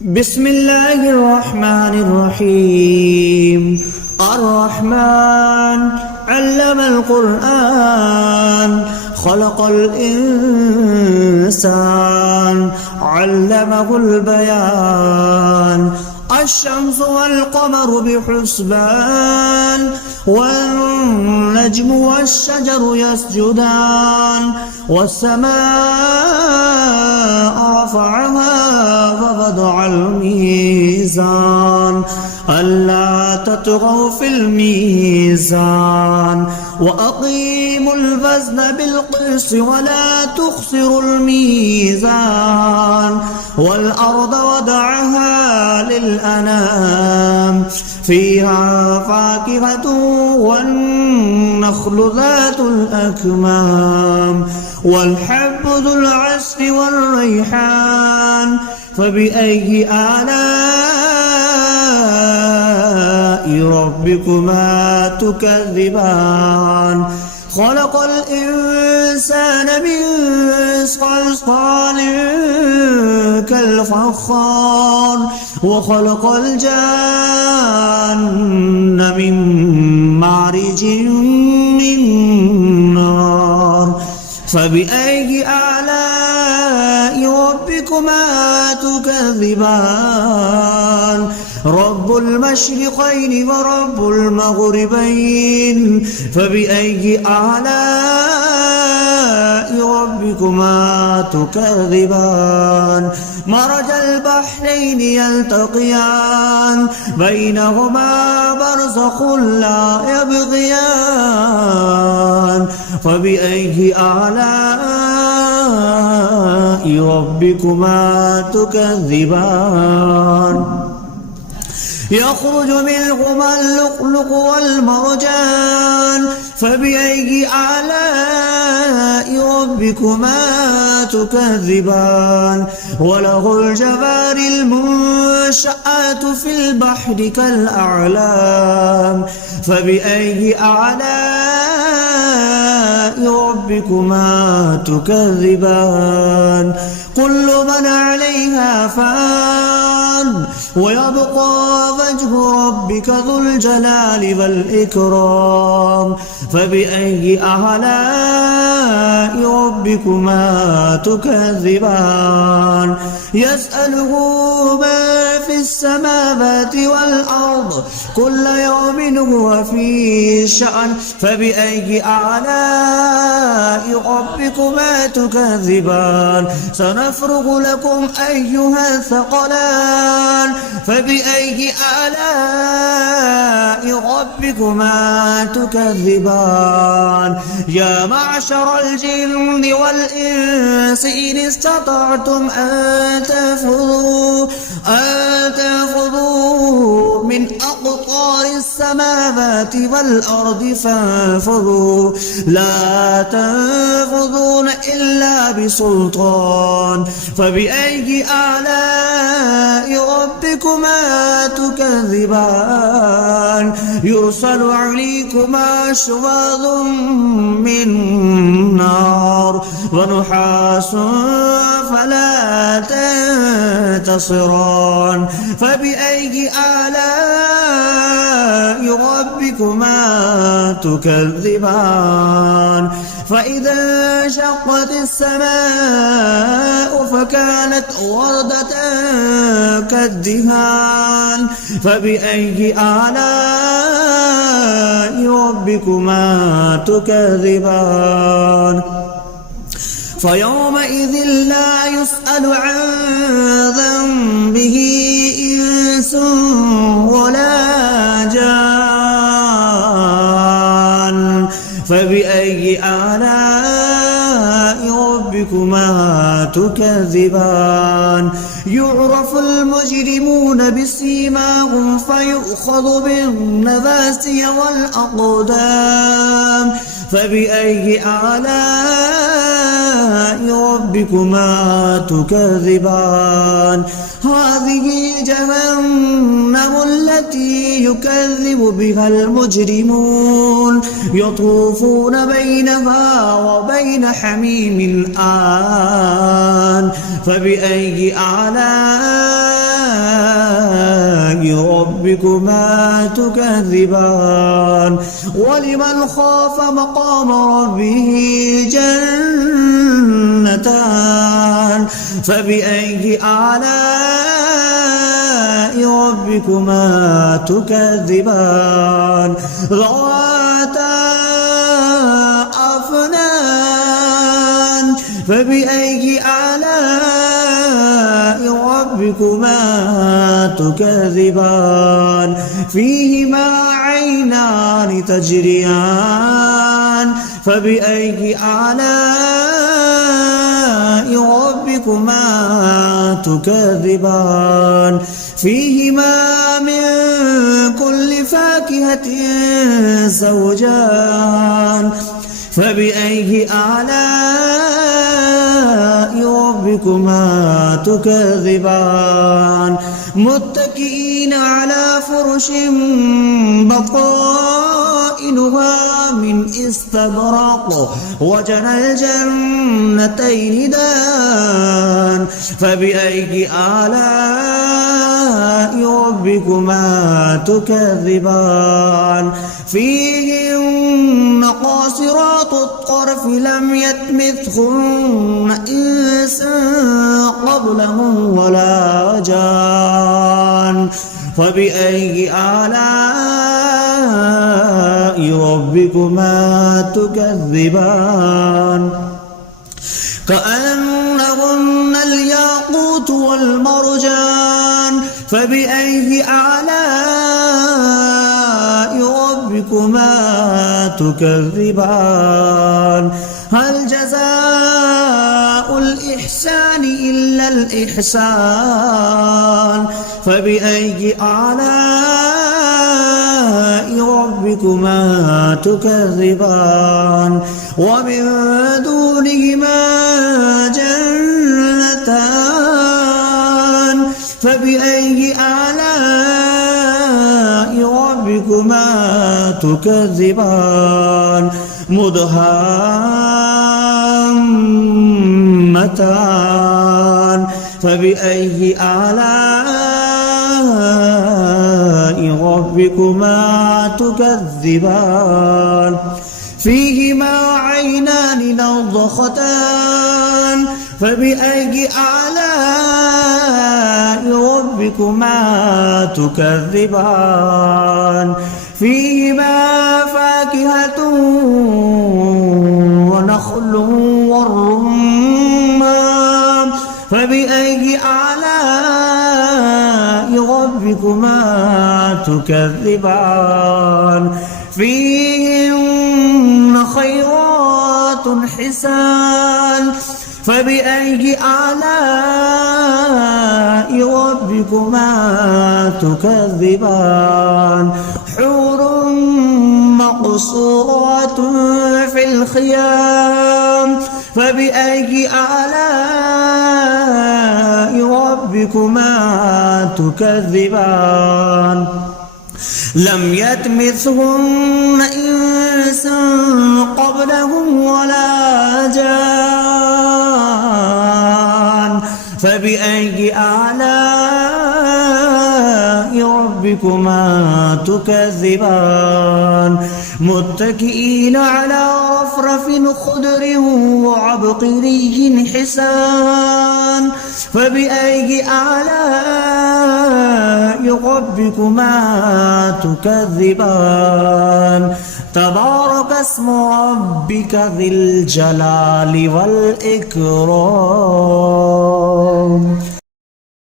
بسم الله الرحمن الرحيم. الرحمن علم القرآن خلق الإنسان علمه البيان. الشمس والقمر بحسبان والنجم والشجر يسجدان والسماء رفعها ووضع الميزان ألا تطغوا في الميزان وأقيموا الوزن بالقسط ولا تخسروا الميزان والأرض وضعها للأنام فيها فاكهة والنخل ذات الأكمام والحب ذو العصف والريحان فبأي آلاء ربكما تكذبان. خلق الإنسان من صلصال كالفخار وخلق الجان من مارج من نار فبأي آلاء ربكما تكذبان. رب المشرقين ورب المغربين فبأي آلاء ربكما تكذبان. مرج البحرين يلتقيان بينهما برزخ لا يبغيان فبأي آلاء ربكما تكذبان. يخرج منهما اللؤلؤ والمرجان فبأي آلاء ربكما تكذبان. وله الجوار المنشآت في البحر كالأعلام فبأي آلاء ربكما تكذبان. كل من عليها فان ويبقى وجه ربك ذو الجلال والإكرام فبأي آلاء ربكما تكذبان. يسأله ما في السماوات والأرض كل يوم هو في شأن فبأي آلاء ربكما تكذبان. سنفرغ لكم أيها الثقلان فبأي آلاء ربكما تكذبان. يا معشر الجن والإنس إن استطعتم أن تنفذوا من أقطار السماوات والأرض فانفذوا لا تنفذون إلا بسلطان فبأي آلاء ربكما تكذبان. يرسل عليكما شواظ من نار ونحاس فلا تنتصران فبأي آلاء ربكما تكذبان. فإذا انشقت السماء فكانت وردة كالدهان فبأي آلاء ربكما تكذبان. فيومئذ لا يسأل عن ذنبه إنس ولا جان فبأي آلاء ربكما تكذبان. يعرف المجرمون بسيماهم فيؤخذ بالنواسي والأقدام فبأي آلاء ربكما تكذبان. هذه جهنم التي يكذب بها المجرمون يطوفون بينها وبين حميم آن فبأي آلاء ربكما تكذبان ولمن خاف مقام ربه جنتان فبأي آلاء ربكما تكذبان ذواتا أفنان فبأي آلاء ربكما تكذبان فيهما عينان تجريان فبأي آلاء ربكما تكذبان فيهما من كل فاكهة زوجان فبأي آلاء ربكما تكذبان متكئين على فرش بطائنها من استبرق وجنى الجنتين دان فبأي آلاء ربكما تكذبان فيهن قاصرات الطرف لم يطمثهن إنس قبلهم ولا جان فبأي آلاء ربكما تكذبان كأنهن الياقوت والمرجان فبأي آلاء ربكما تكذبان هل جزاء الإحسان إلا الإحسان فبأي آلاء ربكما تكذبان ومن دونهما جنتان فبأي آلاء ربكما تكذبان مدهامتان فبأي آلاء ربكما تكذبان فيهما عينان نضختان فبأي آلاء ربكما تكذبان فيهما فاكهة ونخل والرمان فبأي آلاء ربكما تكذبان فيهن خيرات حسان فبأي آلاء ربكما تكذبان حور مقصورات في الخيام فبأي آلاء ربكما تكذبان لم يطمثهن إنس قبلهم ولا جان فبأي آلاء ربكما تكذبان متكئين على رفرف خضر وعبقري حسان فبأي آلاء ربكما تكذبان تبارك اسم ربك ذي الجلال والإكرام